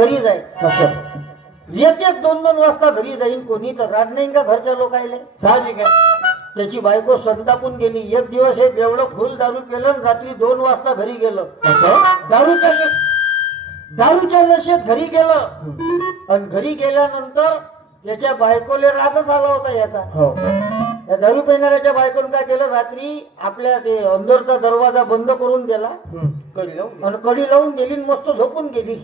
घरी जाईल, एक एक दोन दोन वाजता घरी जाईल. कोणी तर राहत नाही का घरच्या लोकायले, साहजिक आहे. त्याची बायको संतापून गेली. एक दिवस हे बेवडं फुल दारू केलं, रात्री 2 वाजता घरी गेलं. दारूच्या नशेत घरी गेलं. आणि घरी गेल्यानंतर त्याच्या बायकोले रागच आला होता याचा. त्या दारू पिणाऱ्याच्या बायकोने काय केलं, रात्री आपल्या ते अंदरचा दरवाजा बंद करून दिला आणि कडी लावून गेली, मस्त झोपून गेली.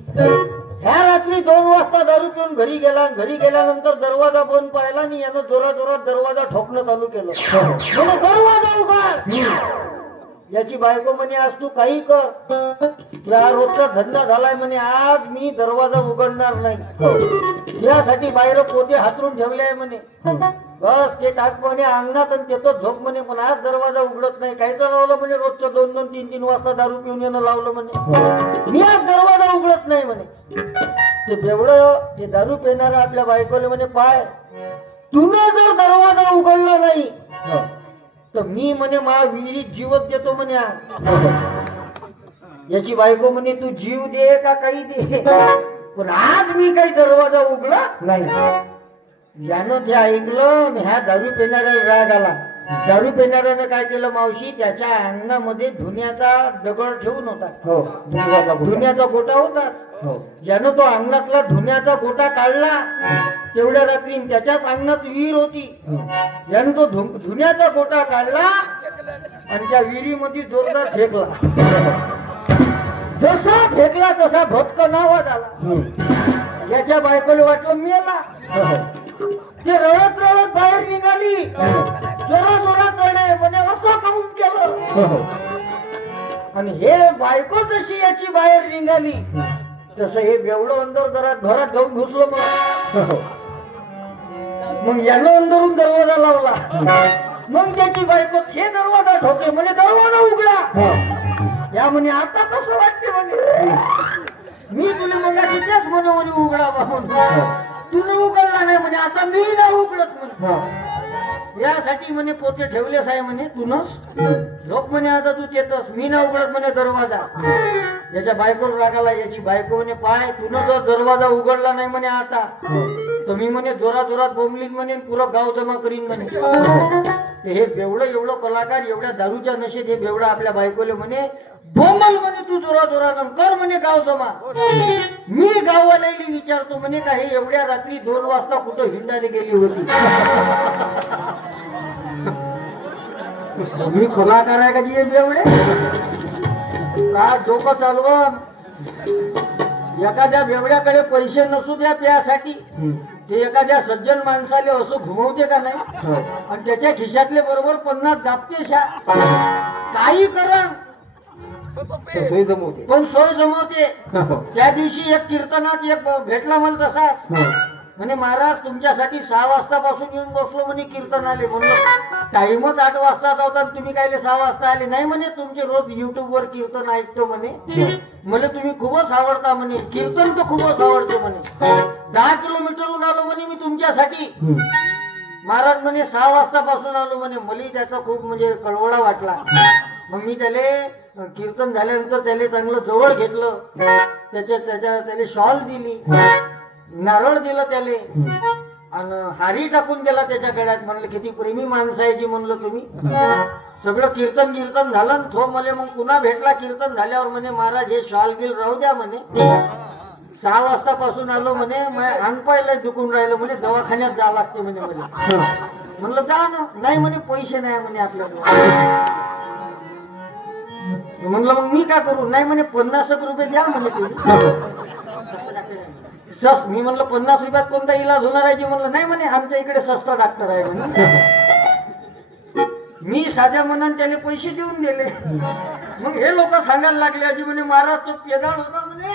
ह्या रात्री 2 वाजता दारू पिऊन घरी गेला. घरी गेल्यानंतर दरवाजा बंद पाहिला आणि यानं जोरात जोरात दरवाजा ठोकणं चालू केलं. म्हणे दरवाजा उघड. याची बायको म्हणे आज तू काही कर, तुझा रोजचा धंदा झालाय म्हणे, आज मी दरवाजा उघडणार नाही. यासाठी बाहेर पोते हातरून ठेवले आहे म्हणे. बस ते टाक म्हणे अंगणात आणि तेच झोप म्हणे, पण आज दरवाजा उघडत नाही. काहीच लावलं म्हणे, रोजचं 2-2, 3-3 वाजता दारू पिऊन येणं लावलं म्हणे, मी आज दरवाजा उघडत नाही म्हणे. ते बेवडं ते दारू पिणारा आपल्या बायकोले म्हणे, पाय तुला जर दरवाजा उघडला नाही तर मी म्हणे माझ्या विहिरीत जीवच देतो म्हणे. याची बायको म्हणे तू जीव दे का काही दे, पण आज मी काही दरवाजा उघडला नाही. यानं ते ऐकलं, ह्या दारू पिणाऱ्याला राग आला. दारू पिणाऱ्यानं काय केलं मावशी, त्याच्या अंगणामध्ये धुण्याचा दगड ठेवून होता. धुण्याचा गोटा होता. ज्यानं तो अंगणातला धुण्याचा गोटा काढला तेवढ्या रात्री, त्याच्याच अंगणात विहीर होती. यानं तो धुण्याचा गोटा काढला आणि त्या विहिरीमध्ये जोरदार फेकला. जसा फेकला तसा भटकन आवाज आला. याच्या बायकोला वाटलं मेला. ते रडत रडत बाहेर निघाली. जोरात जोरात रडे म्हणे असं काऊन केलं. आणि हे बायको जशी याची बाहेर निघाली तसं हे बेवडं अंदर घरात जाऊन घुसलो. मग यानं अंदरून दरवाजा लावला. मग त्याची बायको हे दरवाजा ठोके म्हणे दरवाजा उघडा. या म्हणे आता कसं वाटते म्हणे, मी तुला मग तेच म्हणे उघडा म्हणून, तुला उघडला नाही म्हणे, आता मी नाही उघडत म्हणे. यासाठी म्हणे पोते ठेवलेस आहे म्हणे तूनच लोक म्हणे, आता तू येतस, मी ना उघडत म्हणे दरवाजा. याच्या बायकोला रागाला. याची बायको म्हणे, पाय तुनं जर दरवाजा उघडला नाही म्हणे आता तर मी म्हणे जोरात जोरात बोंबलीन म्हणे, पुरं गाव जमा करीन म्हणे. हे बेवढं एवढं कलाकार एवढ्या दारूच्या नशेत हे बेवढं आपल्या बायकोले म्हणे, बोंबल म्हणे तू जोरात जोरात कर म्हणे गाव जमा. मी गाववाल्याला विचारतो म्हणे का हे एवढ्या रात्री 2 वाजता कुठं हिंडायला गेली होती. मी कलाकार आहे का जी बेवडे, का डोकं चालवून. एखाद्या बेवड्याकडे पैसे नसू द्या प्यासाठी, ते एखाद्या सज्जन माणसाले असं घुमवते का नाही, आणि त्याच्या खिशातले बरोबर 50 जापते शा. काही करा पण सोय जमवते. त्या दिवशी एक कीर्तनात एक भेटला मला तसा म्हणे, महाराज तुमच्यासाठी 6 वाजतापासून येऊन बसलो म्हणे कीर्तनाले. म्हणलं टाइमच 8 वाजताचा होता, तुम्ही काय 6 वाजता आले. नाही म्हणे तुमचे रोज युट्यूब वर कीर्तन ऐकतो म्हणे, मला तुम्ही खूपच आवडता म्हणे, कीर्तन तर खूपच आवडते म्हणे. 10 किलोमीटरहून आलो म्हणे मी तुमच्यासाठी. महाराज म्हणे 6 वाजतापासून आलो म्हणे. मला त्याचा खूप म्हणजे कळवळा वाटला. मग मी त्याला कीर्तन झाल्यानंतर त्याला चांगलं जवळ घेतलं, त्याला शॉल दिली, नारळ दिलं त्याले, आणि हारी टाकून दिला त्याच्या गळ्यात. म्हणलं किती प्रेमी माणसं आहे जी म्हणलं तुम्ही. सगळं कीर्तन झालं. तो मला मग पुन्हा भेटला कीर्तन झाल्यावर म्हणे, महाराज हे शॉल गिल राहू द्या म्हणे, 6 वाजतापासून आलो म्हणे, अंग पाहिलं दुखून राहिलं म्हणे, दवाखान्यात जावं लागते म्हणे मला. म्हणलं जा ना. नाही म्हणे पैसे नाही म्हणे आपल्याकडे. म्हणलं मग मी काय करू. नाही म्हणे 50 रुपये द्या म्हणे तुम्ही. मी म्हणलं 50 रुपयात कोणता इलाज होणार आहे जी. म्हणलं नाही म्हणे आमच्या इकडे सस्ता डॉक्टर आहे म्हणे. मी साध्या मनाने त्याने पैसे देऊन दिले. मग हे लोक सांगायला लागले अजी म्हणे, महाराज तो पेदाळ होता म्हणे,